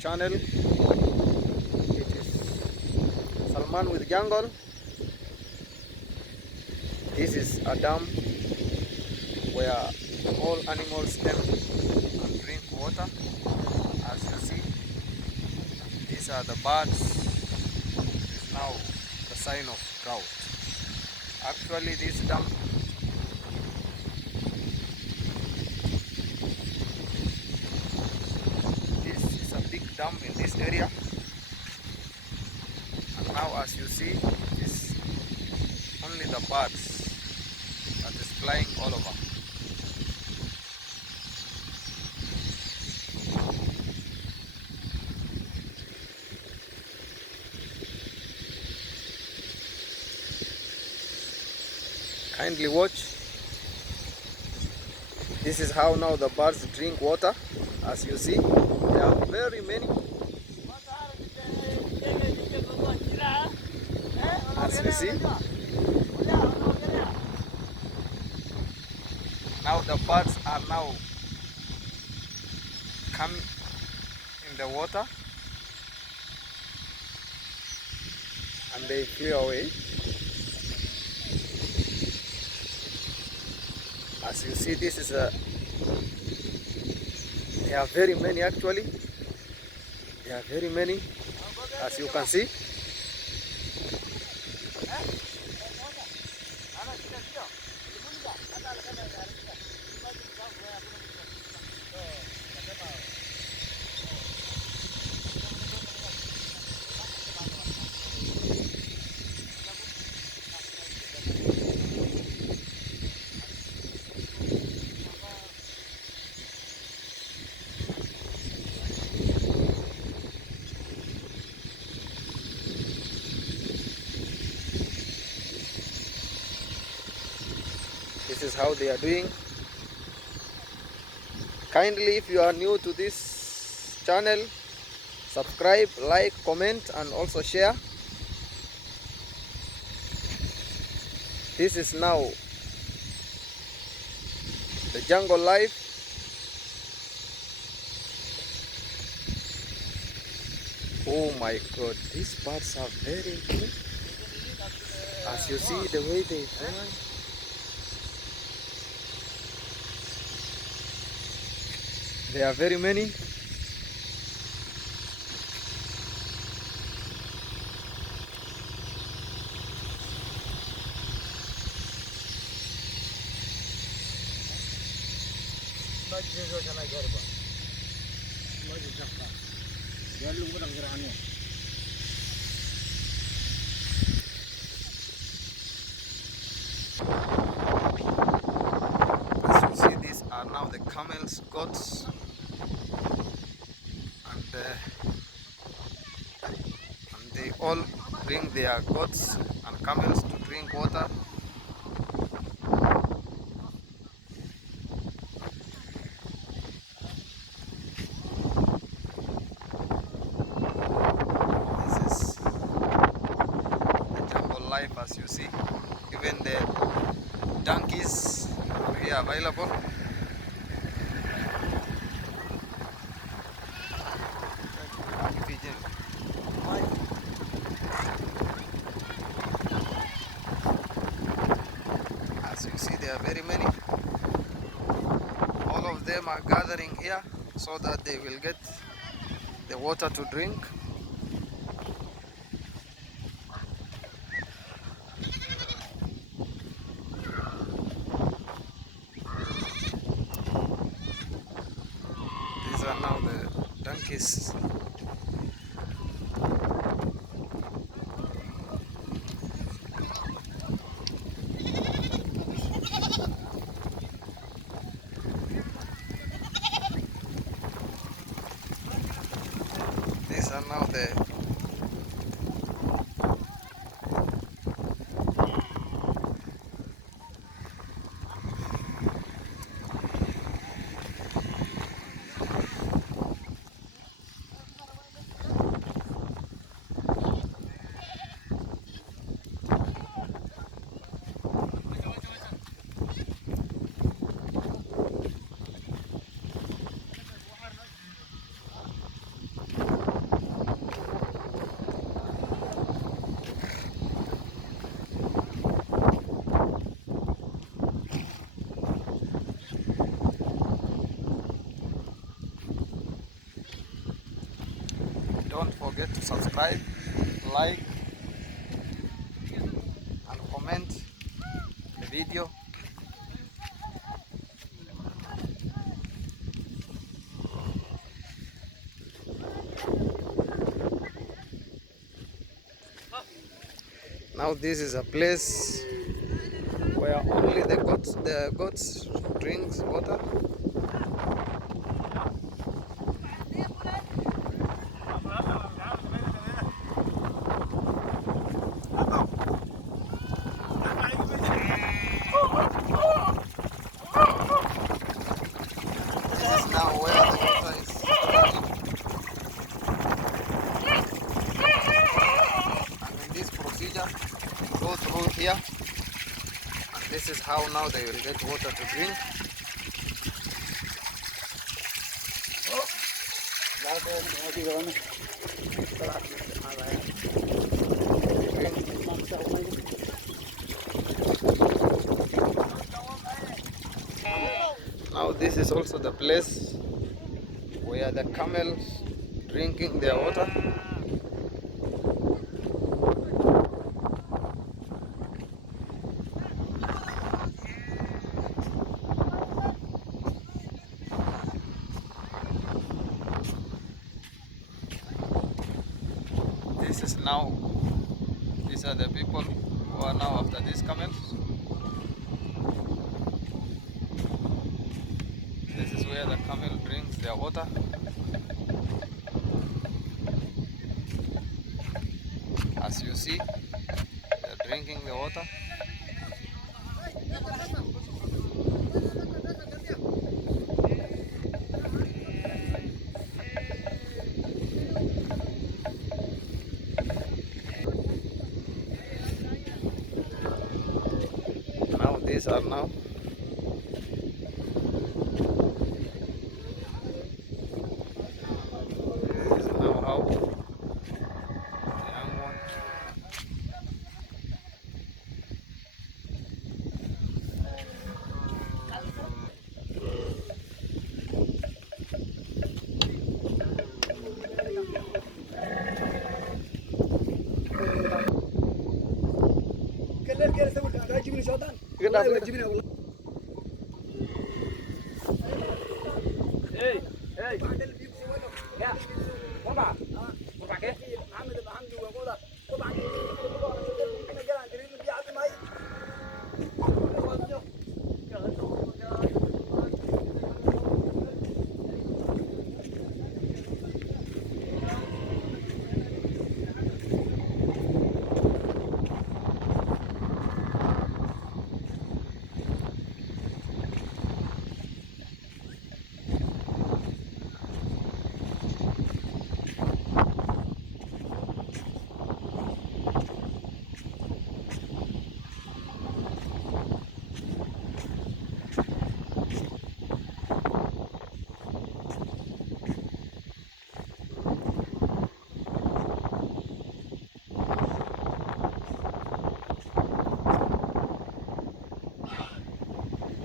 channel. It is Salman with Jungle. This is a dam where all animals come and drink water. As you see, these are the birds. It is now the sign of drought. Actually, this dam dam in this area, and now as you see, it is only the birds that is flying all over. Kindly watch. This is how now the birds drink water. As you see, there are very many. As you see, now the birds are now come in the water and they flew away. As you see, this is there are very many actually. There are very many, as you can see. This is how they are doing. Kindly, if you are new to this channel, subscribe, like, comment, and also share. This is now the jungle life. Oh my God, these birds are very good. As you see the way they fly. There are very many. As you see, these are now the camels, goats, and they all bring their goats and camels to drink water. This is the jungle life, as you see. Even the donkeys are here available. As you see, there are very many. All of them are gathering here so that they will get the water to drink. These are now the donkeys. These are now the forget to subscribe, like, and comment the video. Now this is a place where only the goats drinks water. This is now where the water is running. And in this procedure, you go through here, and this is how now they will get water to drink. Now this is also the place where the camels drinking their water. This is now, these are the people who are now after these camels. This is where the camel drinks their water. As you see, they're drinking the water. Now these are now how the young one.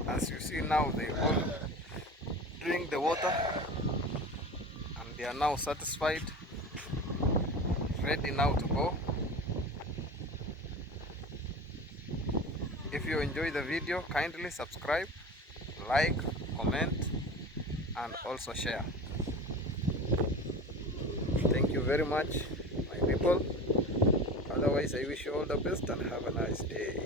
As you see now, they all drink the water and they are now satisfied, ready now to go. If you enjoy the video, kindly subscribe, like, comment, and also share. Thank you very much, my people. Otherwise, I wish you all the best and have a nice day.